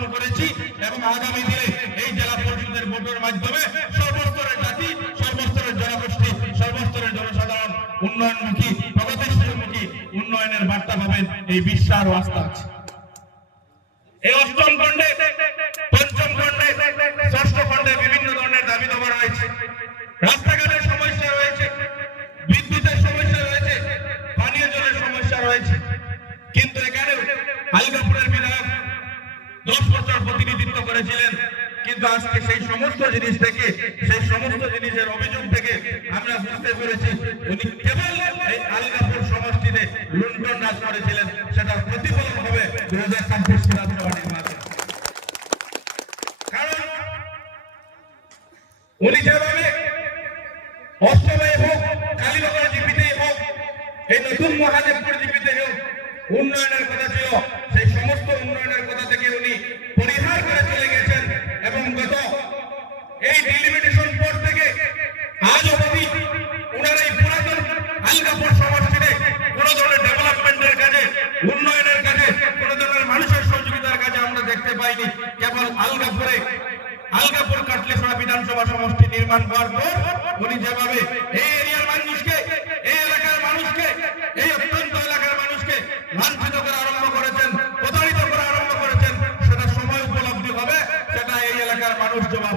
সমর্থন করেছি এবং আগামী দিনে এই জেলা পরিষদের ভোটের মাধ্যমে সর্বস্তরের জাতি, সর্বস্তরের জনগোষ্ঠী, সর্বস্তরের জনসাধারণ উন্নয়নমুখী, প্রগতিশীলমুখী উন্নয়নের বার্তা পাবেন এই বিশ্বাস ও আস্থা আছে। এই অষ্টম খণ্ডে, পঞ্চম খণ্ডে, ষষ্ঠ খণ্ডে বিভিন্ন ধরনের দাবি দাবা রয়েছে। রাস্তাঘাটের কিন্তু আজকে সেই সমস্ত জিনিস থেকে, সেই সমস্ত জিনিসের অভিযোগ থেকে আমরা বুঝতে পেরেছি উনি কেবল এই আলিগাপুর সমষ্টিতে লুণ্ঠন রাজ করেছিলেন সেটার প্রতিফলন হবে দু হাজার ছাব্বিশ উনি যেভাবে অষ্টমে হোক কালীনগর জীবিতে হোক, এই নতুন মহাদেবপুর জীবিতে হোক, উন্নয়নের কথা ছিল, সেই সমস্ত উন্নয়নের কথা থেকে উনি পরিহার করে চলে গেছেন এবং গত এই ডিলিমিটেশন পর থেকে আজ অবধি ওনার এই পুরাতন আলগাপুর সমষ্টিতে কোন ধরনের ডেভেলপমেন্টের কাজে, উন্নয়নের কাজে, কোন ধরনের মানুষের সহযোগিতার কাজে আমরা দেখতে পাইনি। কেবল আলগাপুরে, আলগাপুর কাটলেছড়া বিধানসভা সমষ্টি নির্মাণ হওয়ার পর উনি যেভাবে এই এরিয়ার মানুষকে, এই এলাকার মানুষকে, এই অত্যন্ত এলাকার মানুষকে লাঞ্ছিত করে আরম্ভ করেছেন, প্রতারিত করে আরম্ভ করেছেন, সেটা সময় উপলব্ধি হবে, সেটা এই এলাকার মানুষ জবাব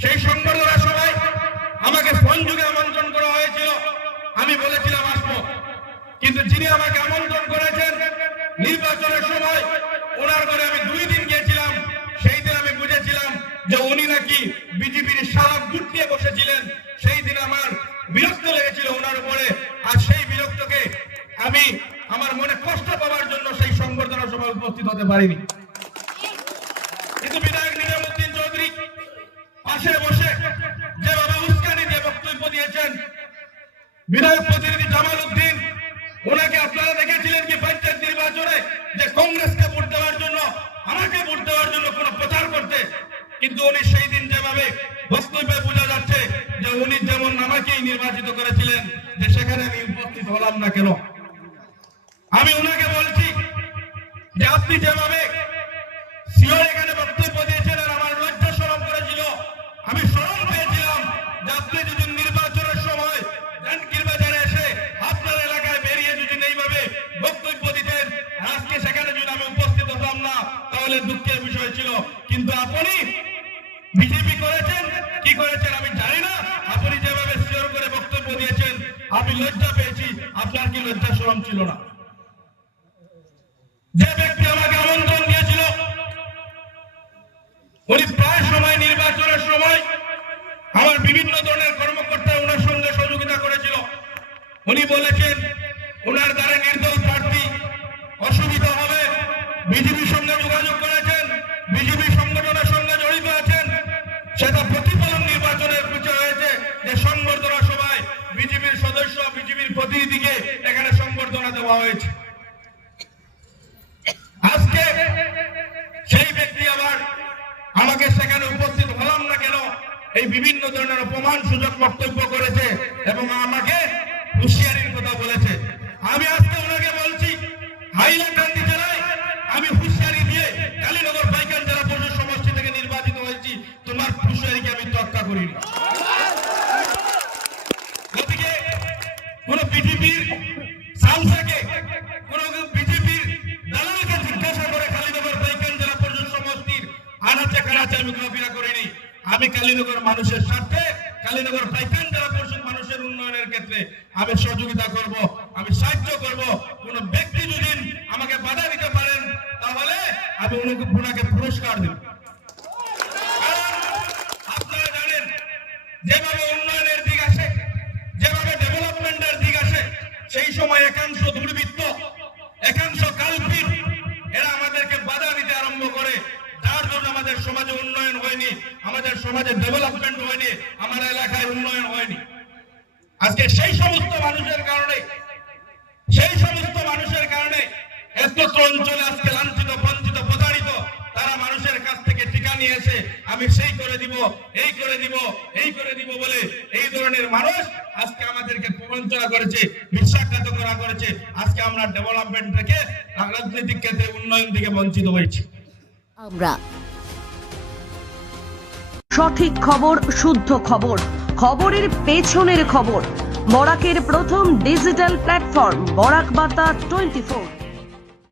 সেই সংবর্ধনা সভায় আমাকে ফোন যুগে আমন্ত্রণ করা হয়েছিল। আমি বলেছিলাম, আসব। কিন্তু যিনি আমাকে আমন্ত্রণ করেছেন, নির্বাচনের সময় ওনার ঘরে আমি দুই দিন গিয়েছিলাম। সেই দিন আমি বুঝেছিলাম যে উনি নাকি বিজেপির সারা গুট নিয়ে বসেছিলেন। সেই দিন আমার বিরক্ত লেগেছিল ওনার উপরে। আর সেই বিরক্তকে আমি আমার মনে কষ্ট পাওয়ার জন্য সেই সংবর্ধনা সভায় উপস্থিত হতে পারিনি। কিন্তু চৌধুরী পাশে বসে যেভাবে উস্কানি দিয়ে বক্তব্য দিয়েছেন, বিধায়ক প্রতিনিধি জামাল উদ্দিন, ওনাকে আপনারা দেখেছিলেন কি পঞ্চায়েত নির্বাচনে যে কংগ্রেসকে ভোট দেওয়ার জন্য, আমাকে ভোট দেওয়ার জন্য কোনো প্রচার করতে, কিন্তু উনি সেই দিন যেভাবে বক্তব্যে বোঝা যাচ্ছে যে উনি যেমন আমাকেই নির্বাচিত করেছিলেন, যে সেখানে আমি উপস্থিত হলাম না কেন। আমি ওনাকে বলছি যে আপনি যেভাবে সিওর এখানে বক্তব্য দিয়েছেন তাহলে দুঃখের বিষয় ছিল। কিন্তু আপনি বিজেপি করেছেন, কি করেছেন আমি জানি না। আপনি যেভাবে শিওর করে বক্তব্য দিয়েছেন, আমি লজ্জা পেয়েছি। আপনার কি লজ্জা শরম ছিল না? যে ব্যক্তি আমাকে আমন্ত্রণ দিয়েছিল, উনি প্রায় সময় নির্বাচনের সময় আমার বিভিন্ন ধরনের কর্মকর্তা ওনার সঙ্গে সহযোগিতা করেছিল। উনি বলেছেন সঙ্গে যোগাযোগ করেছেন, বিজেপি সংগঠনের সঙ্গে জড়িত আছেন, সেটা প্রতিফলন নির্বাচনের বিষয় হয়েছে যে সংবর্ধনা সভায় বিজেপির সদস্য, বিজেপির প্রতিনিধিকে এখানে সংবর্ধনা দেওয়া হয়েছে। আজকে সেই ব্যক্তি আবার আমাকে সেখানে উপস্থিত হলাম না কেন, এই বিভিন্ন ধরনের অপমান সুযোগ করিনি। কোন বিজেপির সাংসাকে কোন বিজেপির দালালকে জিজ্ঞাসা করে কালীনগর পাইকান জেলা পরিষদ সমষ্টির আনাচে কানাচে আমি ঘোরাফেরা করিনি। আমি কালীনগর মানুষের স্বার্থে, কালীনগর পাইকান জেলা পরিষদ মানুষের উন্নয়নের ক্ষেত্রে আমি সহযোগিতা করব, আমি সাহায্য করব। কোন ব্যক্তি যদি আমাকে বাধা দিতে পারেন, তাহলে আমি ওনাকে পুরস্কার দেব। যেভাবে উন্নয়নের দিক আসে, যেভাবে ডেভেলপমেন্টের দিক আসে, সেই সময় একাংশ দুর্বৃত্ত, একাংশ কাল্পিত এরা আমাদেরকে বাধা দিতে আরম্ভ করে। যার জন্য আমাদের সমাজে উন্নয়ন হয়নি, আমাদের সমাজে ডেভেলপমেন্ট হয়নি, আমার এলাকায় উন্নয়ন হয়নি। আজকে সেই সমস্ত মানুষের কারণে, সেই সমস্ত মানুষের কারণে এত অঞ্চলে আজকে লাঞ্ছিত নিয়ে এসে আমি সেই করে দিব এই করে দিব এই করে দিব বলে এই ধরনের মানুষ আজকে আমাদেরকে প্রবঞ্চনা করেছে বিশ্বাসঘাত করা করেছে। আজকে আমরা ডেভেলপমেন্ট থেকে রাজনৈতিক ক্ষেত্রে উন্নয়ন থেকে বঞ্চিত হয়েছি। আমরা। সঠিক খবর শুদ্ধ খবর খবরের পেছনের খবর বরাকের প্রথম ডিজিটাল প্ল্যাটফর্ম বরাক বার্তা টোয়েন্টি ফোর